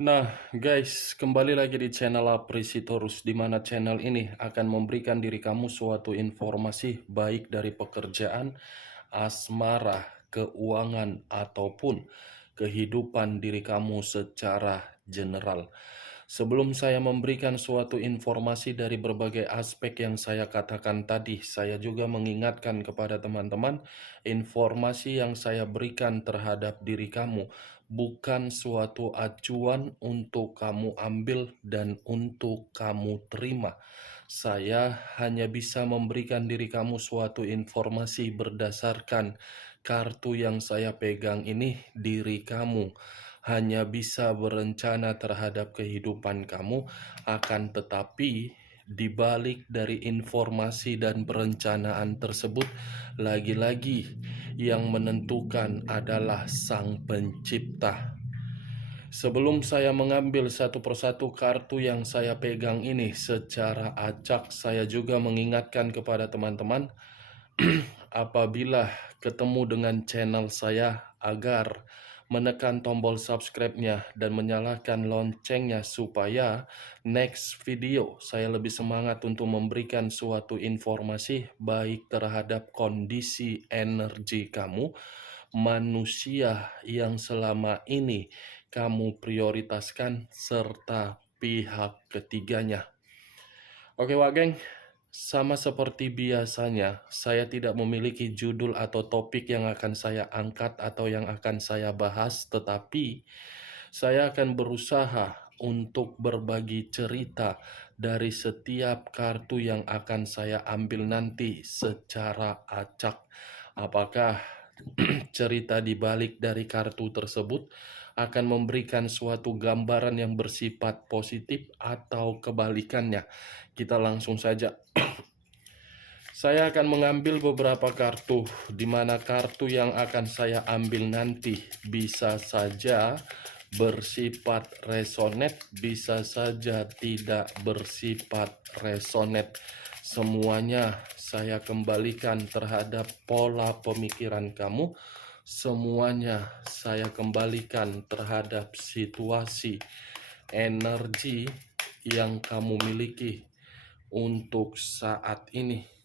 Nah, guys, kembali lagi di channel Aprisitorus, di mana channel ini akan memberikan diri kamu suatu informasi baik dari pekerjaan, asmara, keuangan, ataupun kehidupan diri kamu secara general. Sebelum saya memberikan suatu informasi dari berbagai aspek yang saya katakan tadi, saya juga mengingatkan kepada teman-teman, informasi yang saya berikan terhadap diri kamu bukan suatu acuan untuk kamu ambil dan untuk kamu terima. Saya hanya bisa memberikan diri kamu suatu informasi berdasarkan kartu yang saya pegang ini. Diri kamu hanya bisa berencana terhadap kehidupan kamu, akan tetapi di balik dari informasi dan perencanaan tersebut, lagi-lagi yang menentukan adalah Sang Pencipta. Sebelum saya mengambil satu persatu kartu yang saya pegang ini secara acak, saya juga mengingatkan kepada teman-teman apabila ketemu dengan channel saya agar menekan tombol subscribe-nya dan menyalakan loncengnya supaya next video saya lebih semangat untuk memberikan suatu informasi baik terhadap kondisi energi kamu, manusia yang selama ini kamu prioritaskan, serta pihak ketiganya. Oke, Wak Geng. Sama seperti biasanya, saya tidak memiliki judul atau topik yang akan saya angkat atau yang akan saya bahas, tetapi saya akan berusaha untuk berbagi cerita dari setiap kartu yang akan saya ambil nanti secara acak. Apakah cerita di balik dari kartu tersebut akan memberikan suatu gambaran yang bersifat positif atau kebalikannya? Kita langsung saja. Saya akan mengambil beberapa kartu, di mana kartu yang akan saya ambil nanti bisa saja bersifat resonate, bisa saja tidak bersifat resonate. Semuanya saya kembalikan terhadap pola pemikiran kamu. Semuanya saya kembalikan terhadap situasi energi yang kamu miliki untuk saat ini.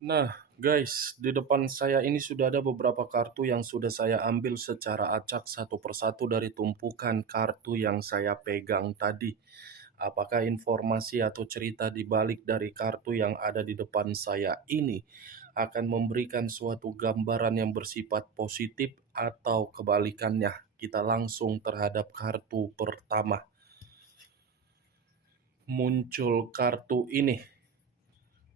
Nah, guys, di depan saya ini sudah ada beberapa kartu yang sudah saya ambil secara acak satu persatu dari tumpukan kartu yang saya pegang tadi. Apakah informasi atau cerita di balik dari kartu yang ada di depan saya ini akan memberikan suatu gambaran yang bersifat positif atau kebalikannya? Kita langsung terhadap kartu pertama. Muncul kartu ini.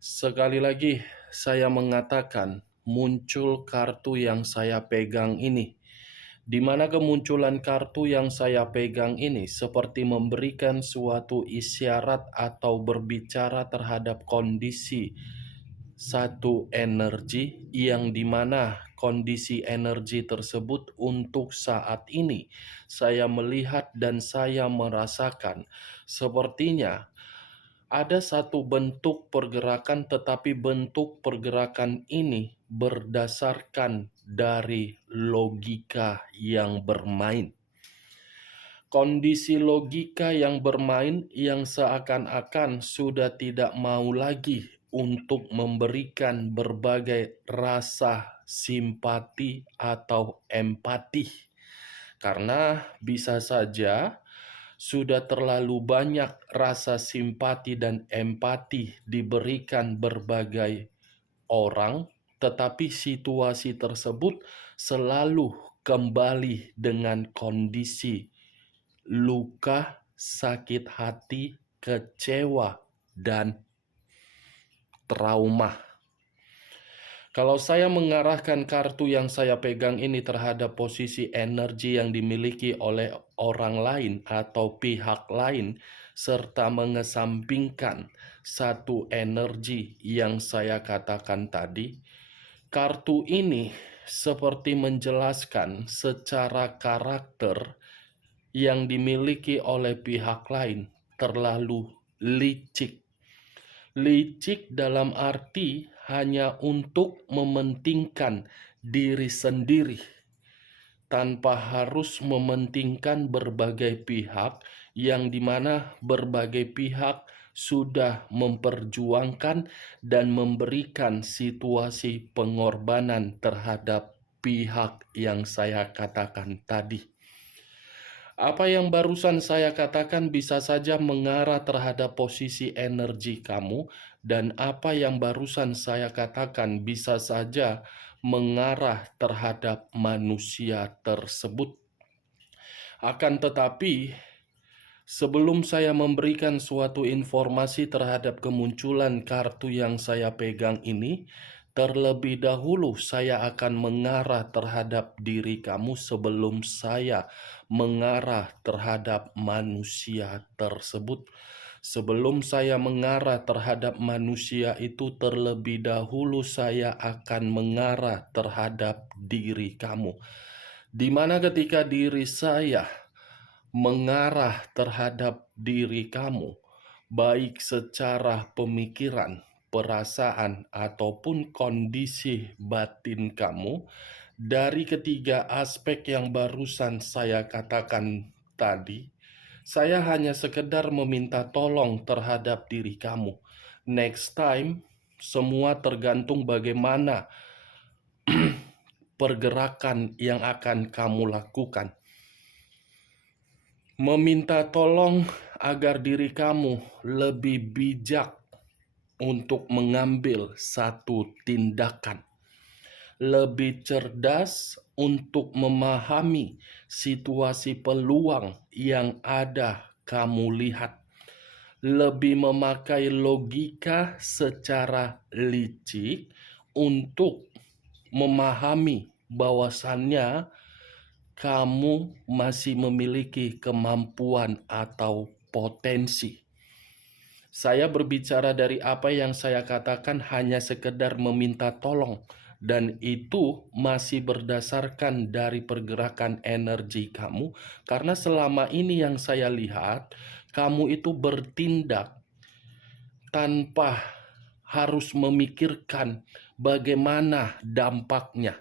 Sekali lagi, saya mengatakan muncul kartu yang saya pegang ini, di mana kemunculan kartu yang saya pegang ini seperti memberikan suatu isyarat atau berbicara terhadap kondisi satu energi, yang dimana kondisi energi tersebut untuk saat ini saya melihat dan saya merasakan sepertinya ada satu bentuk pergerakan, tetapi bentuk pergerakan ini berdasarkan dari logika yang bermain. Kondisi logika yang bermain yang seakan-akan sudah tidak mau lagi untuk memberikan berbagai rasa simpati atau empati. Karena bisa saja sudah terlalu banyak rasa simpati dan empati diberikan berbagai orang, tetapi situasi tersebut selalu kembali dengan kondisi luka, sakit hati, kecewa, dan trauma. Kalau saya mengarahkan kartu yang saya pegang ini terhadap posisi energi yang dimiliki oleh orang lain atau pihak lain, serta mengesampingkan satu energi yang saya katakan tadi, kartu ini seperti menjelaskan secara karakter yang dimiliki oleh pihak lain terlalu licik. Licik dalam arti hanya untuk mementingkan diri sendiri tanpa harus mementingkan berbagai pihak, yang dimana berbagai pihak sudah memperjuangkan dan memberikan situasi pengorbanan terhadap pihak yang saya katakan tadi. Apa yang barusan saya katakan bisa saja mengarah terhadap posisi energi kamu, dan apa yang barusan saya katakan bisa saja mengarah terhadap manusia tersebut. Akan tetapi, sebelum saya memberikan suatu informasi terhadap kemunculan kartu yang saya pegang ini, terlebih dahulu saya akan mengarah terhadap diri kamu sebelum saya mengarah terhadap manusia tersebut. Sebelum saya mengarah terhadap manusia itu, terlebih dahulu saya akan mengarah terhadap diri kamu. Di mana ketika diri saya mengarah terhadap diri kamu, baik secara pemikiran, perasaan, ataupun kondisi batin kamu, dari ketiga aspek yang barusan saya katakan tadi, saya hanya sekedar meminta tolong terhadap diri kamu. Next time, semua tergantung bagaimana pergerakan yang akan kamu lakukan. Meminta tolong agar diri kamu lebih bijak untuk mengambil satu tindakan, lebih cerdas untuk memahami situasi peluang yang ada kamu lihat, lebih memakai logika secara licik untuk memahami bahwasannya kamu masih memiliki kemampuan atau potensi. Saya berbicara dari apa yang saya katakan hanya sekedar meminta tolong, dan itu masih berdasarkan dari pergerakan energi kamu, karena selama ini yang saya lihat, kamu itu bertindak tanpa harus memikirkan bagaimana dampaknya,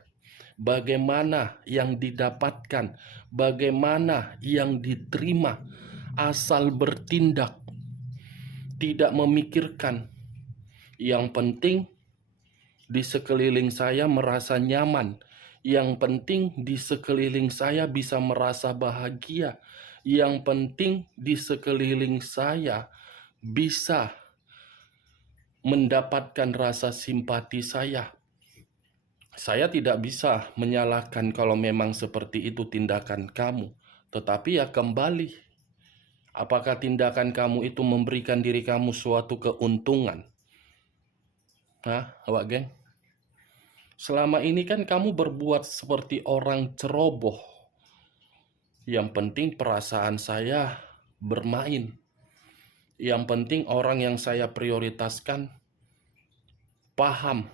bagaimana yang didapatkan, bagaimana yang diterima, asal bertindak, tidak memikirkan. Yang penting di sekeliling saya merasa nyaman, yang penting di sekeliling saya bisa merasa bahagia, yang penting di sekeliling saya bisa mendapatkan rasa simpati saya. Saya tidak bisa menyalahkan kalau memang seperti itu tindakan kamu. Tetapi ya kembali, apakah tindakan kamu itu memberikan diri kamu suatu keuntungan? Hah, awak geng? Selama ini kan kamu berbuat seperti orang ceroboh. Yang penting perasaan saya bermain. Yang penting orang yang saya prioritaskan paham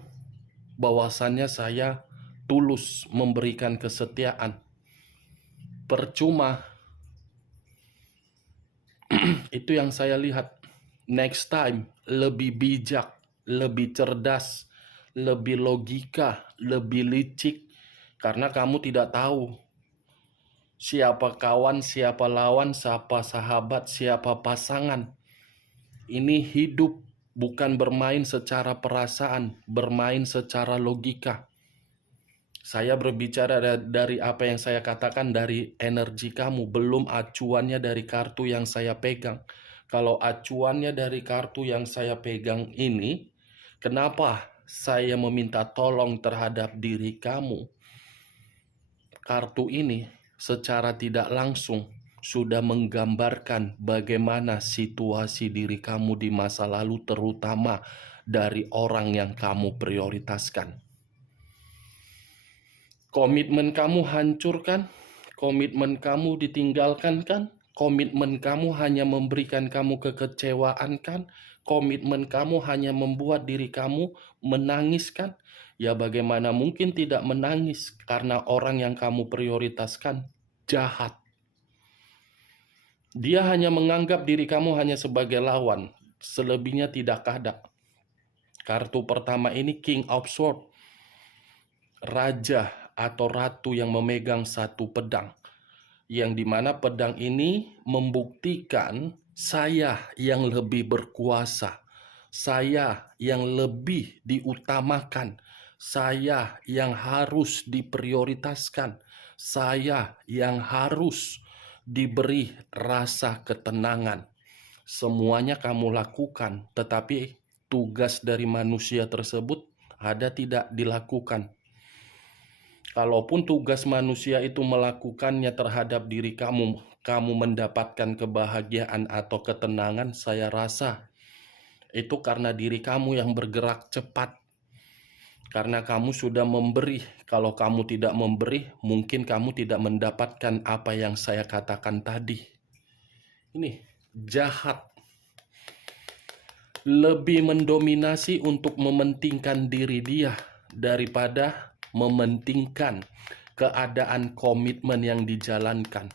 bahwasannya saya tulus memberikan kesetiaan. Percuma. Itu yang saya lihat. Next time, lebih bijak, lebih cerdas, lebih logika, lebih licik. Karena kamu tidak tahu siapa kawan, siapa lawan, siapa sahabat, siapa pasangan. Ini hidup, bukan bermain secara perasaan, bermain secara logika. Saya berbicara dari apa yang saya katakan dari energi kamu, belum acuannya dari kartu yang saya pegang. Kalau acuannya dari kartu yang saya pegang ini, kenapa saya meminta tolong terhadap diri kamu? Kartu ini secara tidak langsung sudah menggambarkan bagaimana situasi diri kamu di masa lalu, terutama dari orang yang kamu prioritaskan. Komitmen kamu hancur kan? Komitmen kamu ditinggalkan kan? Komitmen kamu hanya memberikan kamu kekecewaan kan? Komitmen kamu hanya membuat diri kamu menangis kan? Ya bagaimana mungkin tidak menangis karena orang yang kamu prioritaskan jahat. Dia hanya menganggap diri kamu hanya sebagai lawan, selebihnya tidak ada. Kartu pertama ini King of Swords, raja atau ratu yang memegang satu pedang. Yang dimana pedang ini membuktikan saya yang lebih berkuasa, saya yang lebih diutamakan, saya yang harus diprioritaskan, saya yang harus diberi rasa ketenangan. Semuanya kamu lakukan, tetapi tugas dari manusia tersebut ada tidak dilakukan. Kalaupun tugas manusia itu melakukannya terhadap diri kamu, kamu mendapatkan kebahagiaan atau ketenangan, saya rasa itu karena diri kamu yang bergerak cepat. Karena kamu sudah memberi. Kalau kamu tidak memberi, mungkin kamu tidak mendapatkan apa yang saya katakan tadi. Ini jahat. Lebih mendominasi untuk mementingkan diri dia daripada mementingkan keadaan komitmen yang dijalankan.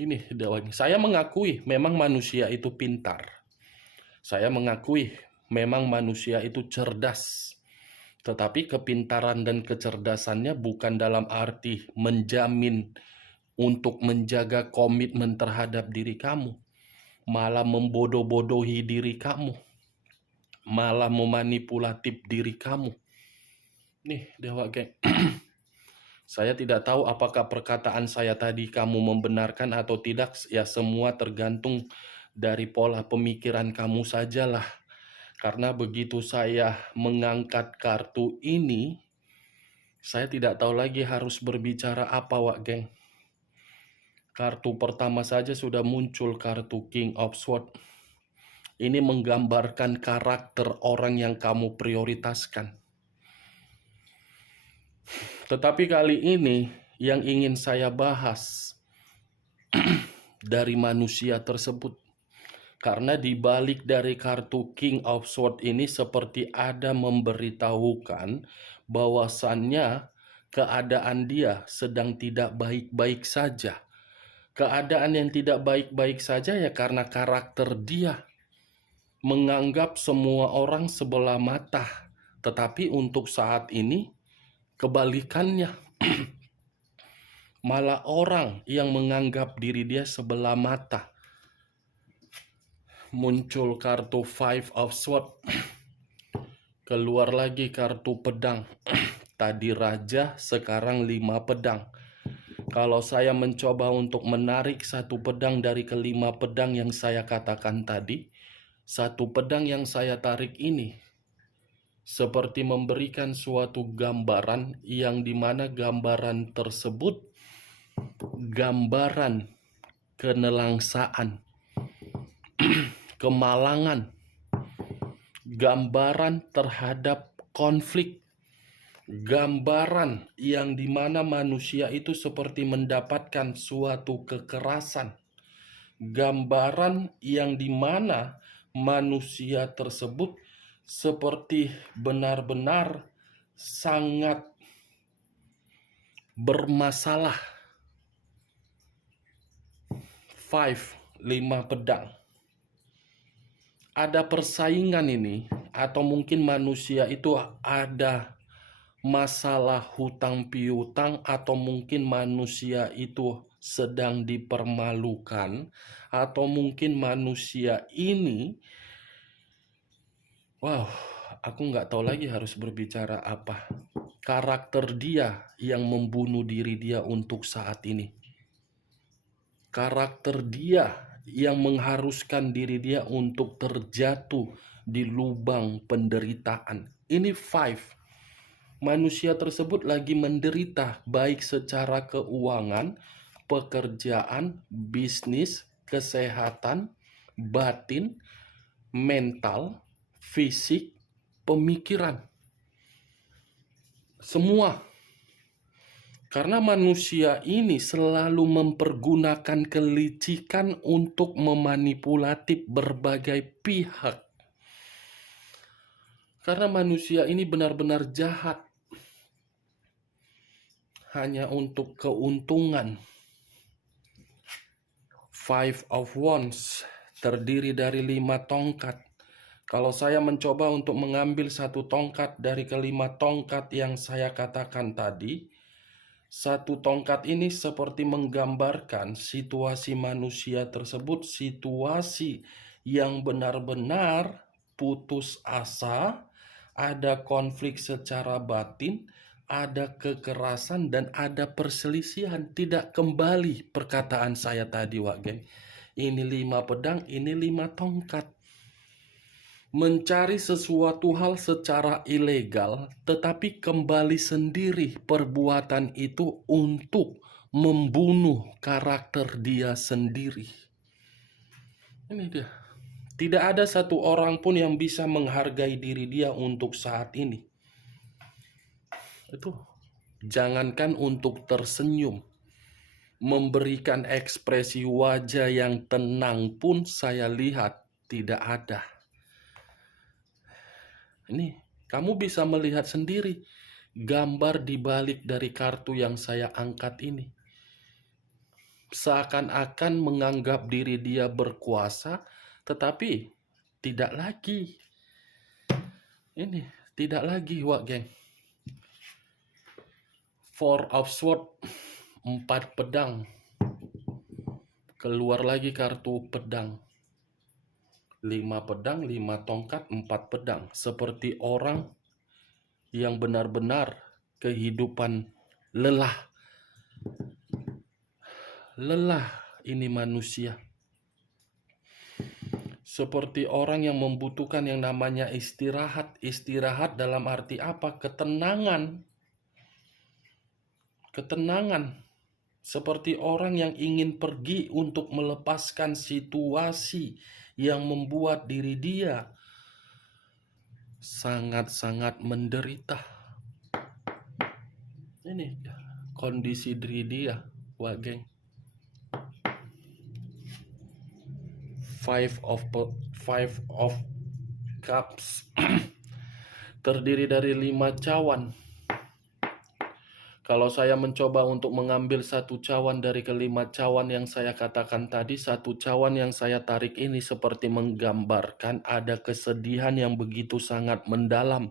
Ini dewan. Saya mengakui memang manusia itu pintar. Saya mengakui memang manusia itu cerdas. Tetapi kepintaran dan kecerdasannya bukan dalam arti menjamin untuk menjaga komitmen terhadap diri kamu. Malah membodoh-bodohi diri kamu. Malah memanipulatif diri kamu. Nih, Dewa Geng. Saya tidak tahu apakah perkataan saya tadi kamu membenarkan atau tidak. Ya semua tergantung dari pola pemikiran kamu sajalah. Karena begitu saya mengangkat kartu ini, saya tidak tahu lagi harus berbicara apa, Wak Geng. Kartu pertama saja sudah muncul, kartu King of Swords. Ini menggambarkan karakter orang yang kamu prioritaskan. Tetapi kali ini yang ingin saya bahas dari manusia tersebut. Karena di balik dari kartu King of Swords ini seperti ada memberitahukan bahwasannya keadaan dia sedang tidak baik-baik saja. Keadaan yang tidak baik-baik saja ya karena karakter dia menganggap semua orang sebelah mata. Tetapi untuk saat ini kebalikannya. Malah orang yang menganggap diri dia sebelah mata. Muncul kartu Five of Swords. Keluar lagi kartu pedang. Tadi raja, sekarang 5 pedang. Kalau saya mencoba untuk menarik satu pedang dari kelima pedang yang saya katakan tadi, satu pedang yang saya tarik ini seperti memberikan suatu gambaran yang dimana gambaran tersebut gambaran kenelangsaan, kemalangan, gambaran terhadap konflik, gambaran yang dimana manusia itu seperti mendapatkan suatu kekerasan, gambaran yang dimana manusia tersebut seperti benar-benar sangat bermasalah. 5 pedang. Ada persaingan ini, atau mungkin manusia itu ada masalah hutang piutang, atau mungkin manusia itu sedang dipermalukan, atau mungkin manusia ini, aku nggak tahu lagi harus berbicara apa. Karakter dia yang membunuh diri dia untuk saat ini. Karakter dia yang mengharuskan diri dia untuk terjatuh di lubang penderitaan. Ini 5. Manusia tersebut lagi menderita baik secara keuangan, pekerjaan, bisnis, kesehatan, batin, mental, fisik, pemikiran. Semua Karena manusia ini selalu mempergunakan kelicikan untuk memanipulatif berbagai pihak. Karena manusia ini benar-benar jahat hanya untuk keuntungan. Five of Wands terdiri dari 5 tongkat. Kalau saya mencoba untuk mengambil satu tongkat dari kelima tongkat yang saya katakan tadi, satu tongkat ini seperti menggambarkan situasi manusia tersebut, situasi yang benar-benar putus asa, ada konflik secara batin, ada kekerasan, dan ada perselisihan. Tidak kembali perkataan saya tadi, Wak Geng. Ini 5 pedang, ini 5 tongkat. Mencari sesuatu hal secara ilegal, tetapi kembali sendiri perbuatan itu untuk membunuh karakter dia sendiri. Ini dia. Tidak ada satu orang pun yang bisa menghargai diri dia untuk saat ini. Itu jangankan untuk tersenyum, memberikan ekspresi wajah yang tenang pun saya lihat tidak ada. Ini kamu bisa melihat sendiri gambar di balik dari kartu yang saya angkat ini. Seakan-akan menganggap diri dia berkuasa, tetapi tidak lagi. Ini tidak lagi, Wak Geng. Four of Swords, 4 pedang. Keluar lagi kartu pedang. 5 pedang, 5 tongkat, 4 pedang. Seperti orang yang benar-benar kehidupan lelah. Lelah ini manusia. Seperti orang yang membutuhkan yang namanya istirahat. Istirahat dalam arti apa? Ketenangan. Ketenangan. Seperti orang yang ingin pergi untuk melepaskan situasi yang membuat diri dia sangat-sangat menderita. Ini kondisi diri dia, Wak Geng. Five of Cups terdiri dari 5 cawan. Kalau saya mencoba untuk mengambil satu cawan dari kelima cawan yang saya katakan tadi, satu cawan yang saya tarik ini seperti menggambarkan ada kesedihan yang begitu sangat mendalam,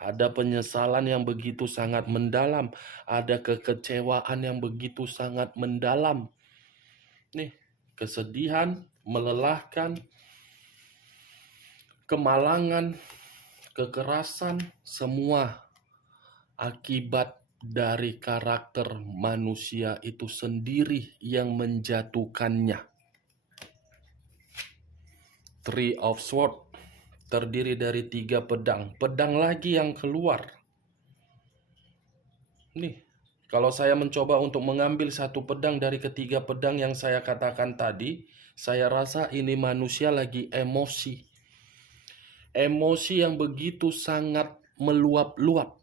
ada penyesalan yang begitu sangat mendalam, ada kekecewaan yang begitu sangat mendalam. Nih, kesedihan, melelahkan, kemalangan, kekerasan, semua akibat dari karakter manusia itu sendiri yang menjatuhkannya. Three of Swords terdiri dari 3 pedang. Pedang lagi yang keluar. Nih, kalau saya mencoba untuk mengambil satu pedang dari ketiga pedang yang saya katakan tadi, saya rasa ini manusia lagi emosi. Emosi yang begitu sangat meluap-luap.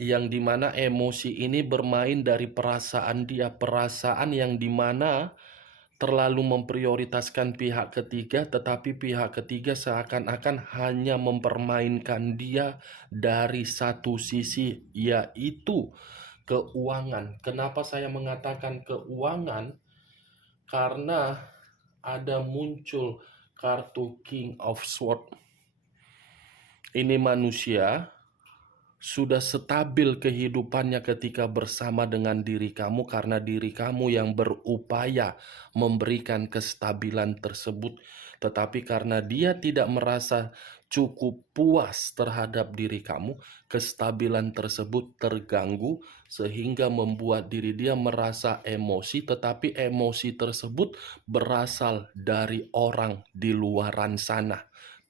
Yang dimana emosi ini bermain dari perasaan dia, perasaan yang dimana terlalu memprioritaskan pihak ketiga, tetapi pihak ketiga seakan-akan hanya mempermainkan dia dari satu sisi, yaitu keuangan. Kenapa saya mengatakan keuangan? Karena ada muncul kartu King of Swords. Ini manusia sudah stabil kehidupannya ketika bersama dengan diri kamu karena diri kamu yang berupaya memberikan kestabilan tersebut. Tetapi karena dia tidak merasa cukup puas terhadap diri kamu, kestabilan tersebut terganggu sehingga membuat diri dia merasa emosi, tetapi emosi tersebut berasal dari orang di luaran sana,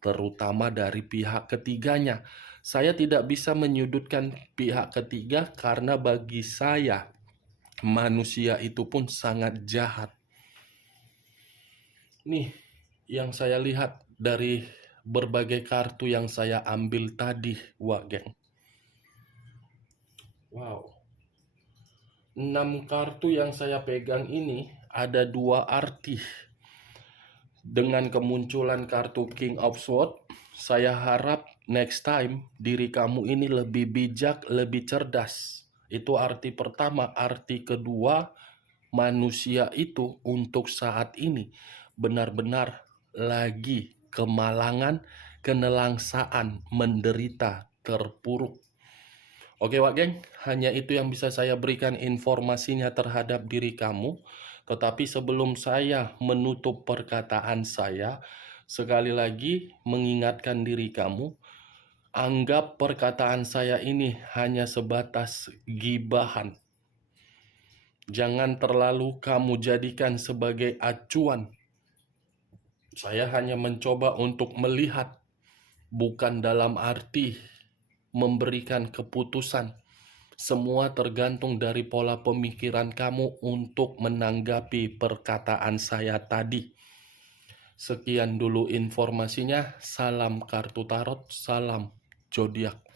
terutama dari pihak ketiganya. Saya tidak bisa menyudutkan pihak ketiga karena bagi saya manusia itu pun sangat jahat. Nih yang saya lihat dari berbagai kartu yang saya ambil tadi, Wak Geng. Wow. 6 kartu yang saya pegang ini ada 2 arti. Dengan kemunculan kartu King of Swords, saya harap next time diri kamu ini lebih bijak, lebih cerdas. Itu arti pertama. Arti kedua, manusia itu untuk saat ini benar-benar lagi kemalangan, kenelangsaan, menderita, terpuruk. Oke Wak Geng, hanya itu yang bisa saya berikan informasinya terhadap diri kamu. Tetapi sebelum saya menutup perkataan saya, sekali lagi mengingatkan diri kamu, anggap perkataan saya ini hanya sebatas gibahan. Jangan terlalu kamu jadikan sebagai acuan. Saya hanya mencoba untuk melihat, bukan dalam arti memberikan keputusan. Semua tergantung dari pola pemikiran kamu untuk menanggapi perkataan saya tadi. Sekian dulu informasinya. Salam kartu tarot, salam zodiak.